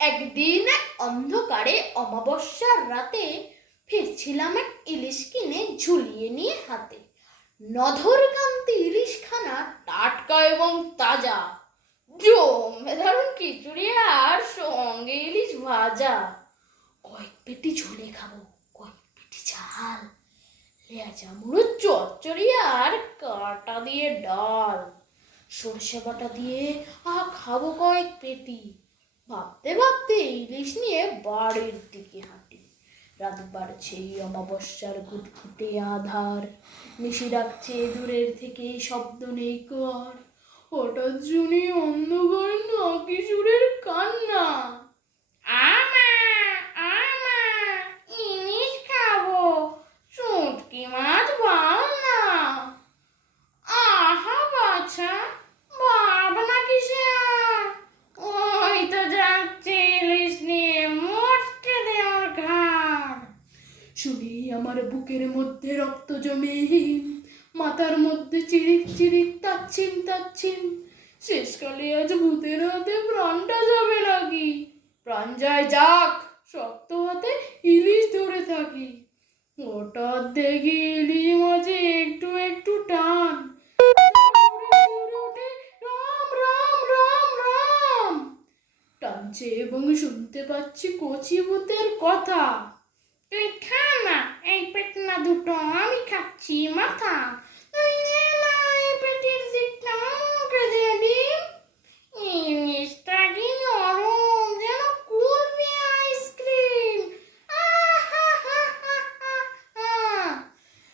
একদিন এক অন্ধকারে অমাবস্যার রাতে ফিরছিলাম এক ইলিশ কিনে ঝুলিয়ে নিয়ে হাতে। নধরকান্তি ইলিশখানা টাটকা এবং তাজা, জমে দারুণ খিচুড়ি আর সঙ্গে ইলিশ ভাজা। কয়েক পেটি ঝোলে খাবো, কয়েক পেটি ঝাল, লেজা মুড়ো চচ্চড়ি আর কাঁটা দিয়ে ডাল, সর্ষে বাটা দিয়ে খাবো কয়েক পেটি। ভাবতে ভাবতে ইলিশ নিয়ে বাড়ির দিকে হাঁটি। রাত বাড়ছে, অমাবস্যার ঘুটঘুটে আধার, মিশি ডাকছে দূরের থেকে, শব্দ নেই কর। হঠাৎ শুনি অন্ধকার নাকি সুরের কান্না, আমা আমা ইলিশ খাবো, শুটকি মাছ ভালো না। আহা বাছা, ভাবনা কিসে আর, ওই তো যাচ্ছে ইলিশ নিয়ে মটকে দেওয়ার ঘাড়। শুনি আমার বুকের মধ্যে রক্ত জমে, মাথার মধ্যে চিরিক চিরিক তাচ্ছিম তাচ্ছিম। শেষকালে আজ ভূতের হাতে প্রাণটা যাবে নাকি? প্রাণ যায় যাক, শক্ত হাতে ইলিশ ধরে থাকি। হঠাৎ দেখি ইলিশ মাঝে একটু একটু টান, রাম রাম রাম রাম টানছে এবং শুনতে পাচ্ছি কচি ভূতের কথা। তুই খা না এই পেটনা দুটো, আমি খাচ্ছি মাথা। তুই নে না এই পেটির দিকটা, মুখে দিয়ে দিন। ইলিশটা কি নরম, যেন কুলফি আইসক্রিম।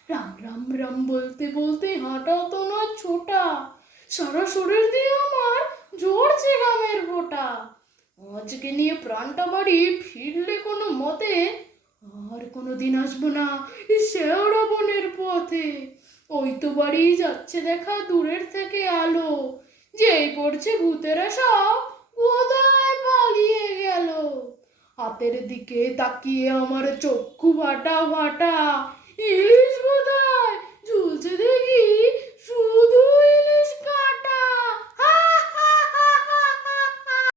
রাম রাম রাম বলতে বলতে হাঁটা তো না ছোটা, সারা শরীর দিয়ে আমার ঝরছে ঘামের ফোঁটা। আজকে নিয়ে প্রাণটা বাড়ি ফিরলে কোনো মতে আর কোনোদিন আসবো না এই শেওড়া বনের পথে। ওই তো বাড়ি যাচ্ছে দেখা দূরের থেকে আলো, যেই পড়ছে ভূতেরা সব কোথায় পালিয়ে গেল। হাতের দিকে তাকিয়ে আমার চক্ষু ভাটা ভাটা, ইলিশ